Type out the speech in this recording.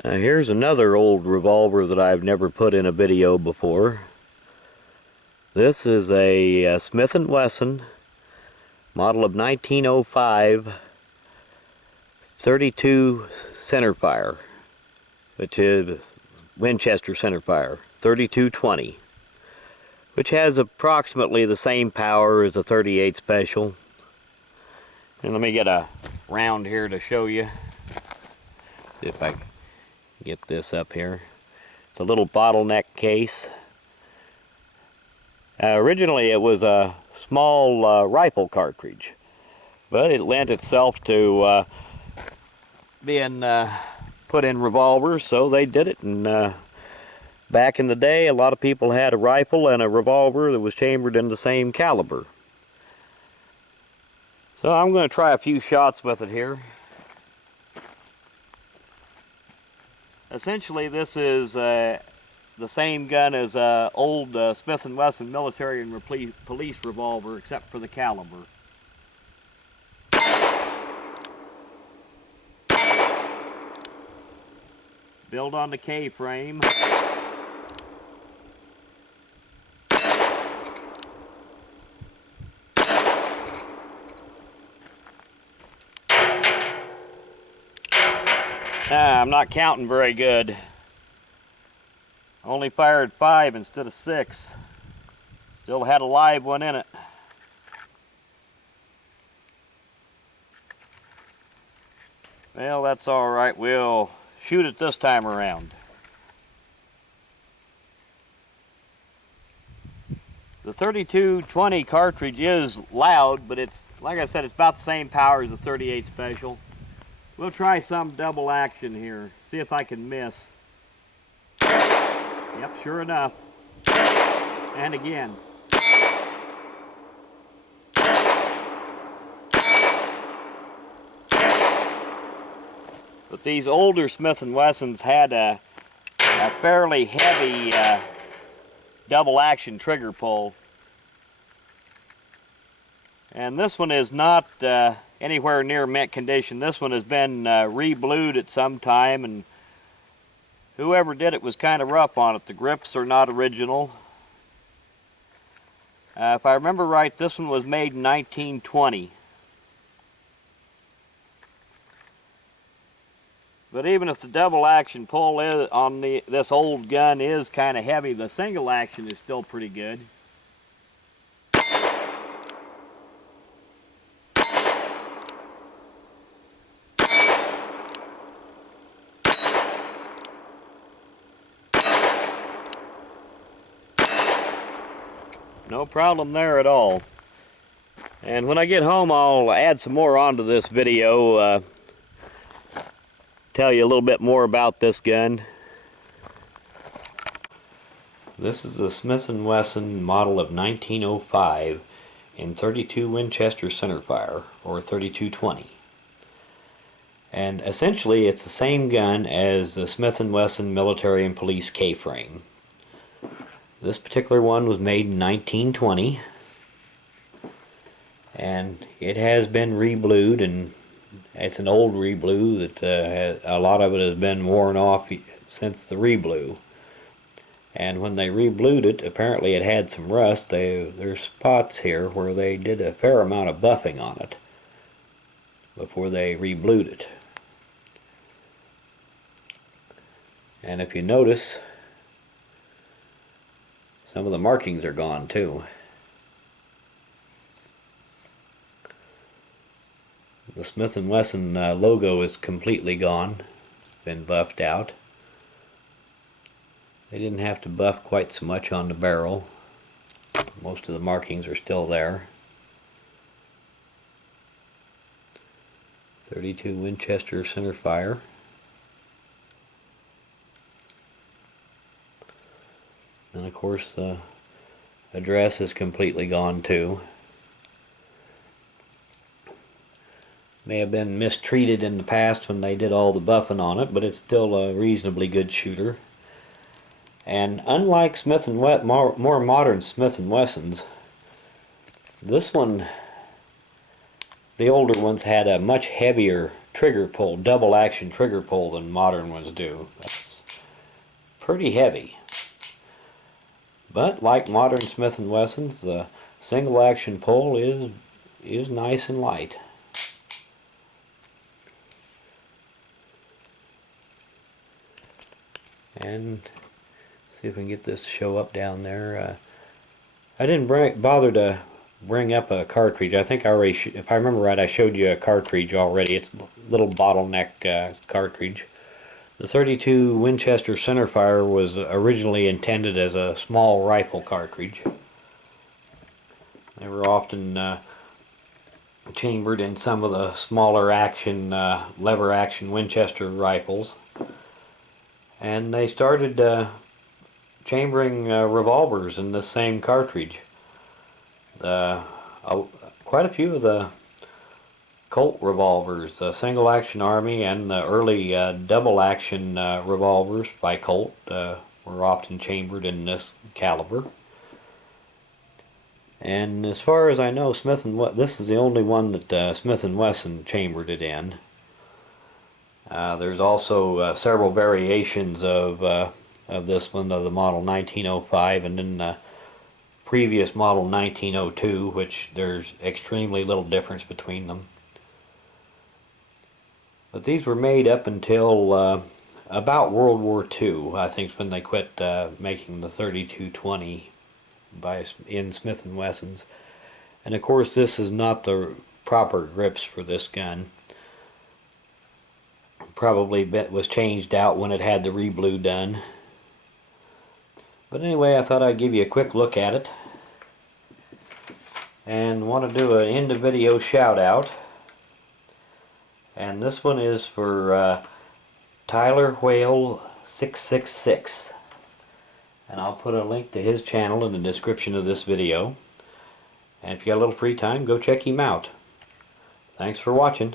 Here's another old revolver that I've never put in a video before. This is a Smith & Wesson model of 1905 .32 center fire, which is Winchester Center Fire 3220, which has approximately the same power as a .38 Special. And let me get a round here to show you. See if I can get this up here. It's a little bottleneck case. Originally it was a small rifle cartridge, but it lent itself to being put in revolvers, so they did it. And back in the day, a lot of people had a rifle and a revolver that was chambered in the same caliber. So I'm going to try a few shots with it here. Essentially, this is the same gun as an old Smith & Wesson military and police revolver, except for the caliber. Built on the K-frame. I'm not counting very good. Only fired 5 instead of 6. Still had a live one in it. Well, that's all right. We'll shoot it this time around. The 3220 cartridge is loud, but it's, like I said, it's about the same power as the .38 Special. We'll try some double action here. See if I can miss. Yep, sure enough. And again. But these older Smith & Wessons had a fairly heavy double action trigger pull. And this one is not anywhere near mint condition. This one has been re-blued at some time, and whoever did it was kind of rough on it. The grips are not original. If I remember right, this one was made in 1920. But even if the double action pull is on this old gun is kind of heavy, the single action is still pretty good. No problem there at all. And when I get home, I'll add some more onto this video, tell you a little bit more about this gun. This is the Smith & Wesson model of 1905 in .32 Winchester Center Fire, or 3220. And essentially it's the same gun as the Smith & Wesson military and police K-frame. This particular one was made in 1920, and it has been re-blued, and it's an old re-blue that a lot of it has been worn off since the re-blue. And when they re-blued it, apparently it had some rust. There's spots here where they did a fair amount of buffing on it before they re-blued it. And if you notice, some of the markings are gone too. The Smith & Wesson logo is completely gone, been buffed out. They didn't have to buff quite so much on the barrel. Most of the markings are still there. 32 Winchester Center Fire. And of course the address is completely gone too. May have been mistreated in the past when they did all the buffing on it, but it's still a reasonably good shooter. And unlike Smith & Wesson, more modern Smith & Wessons, this one, the older ones had a much heavier trigger pull, double action trigger pull than modern ones do. That's pretty heavy. But like modern Smith & Wessons, the single action pull is nice and light. And see if we can get this to show up down there. I didn't bother to bring up a cartridge. I think I already, if I remember right, I showed you a cartridge already. It's a little bottleneck cartridge. The 32 Winchester Center Fire was originally intended as a small rifle cartridge. They were often chambered in some of the smaller action, lever action Winchester rifles. And they started chambering revolvers in the same cartridge. Quite a few of the Colt revolvers, the single action Army and the early double action revolvers by Colt were often chambered in this caliber. And as far as I know, this is the only one that Smith & Wesson chambered it in. There's also several variations of this one, of the model 1905, and then the previous model 1902, which there's extremely little difference between them. But these were made up until about World War II, I think, when they quit making the 3220 in Smith & Wessons. And of course, this is not the proper grips for this gun. Probably was changed out when it had the reblue done. But anyway, I thought I'd give you a quick look at it. And want to do an end of video shout out. And this one is for Tyler Whale 666. And I'll put a link to his channel in the description of this video. And if you got a little free time, go check him out. Thanks for watching.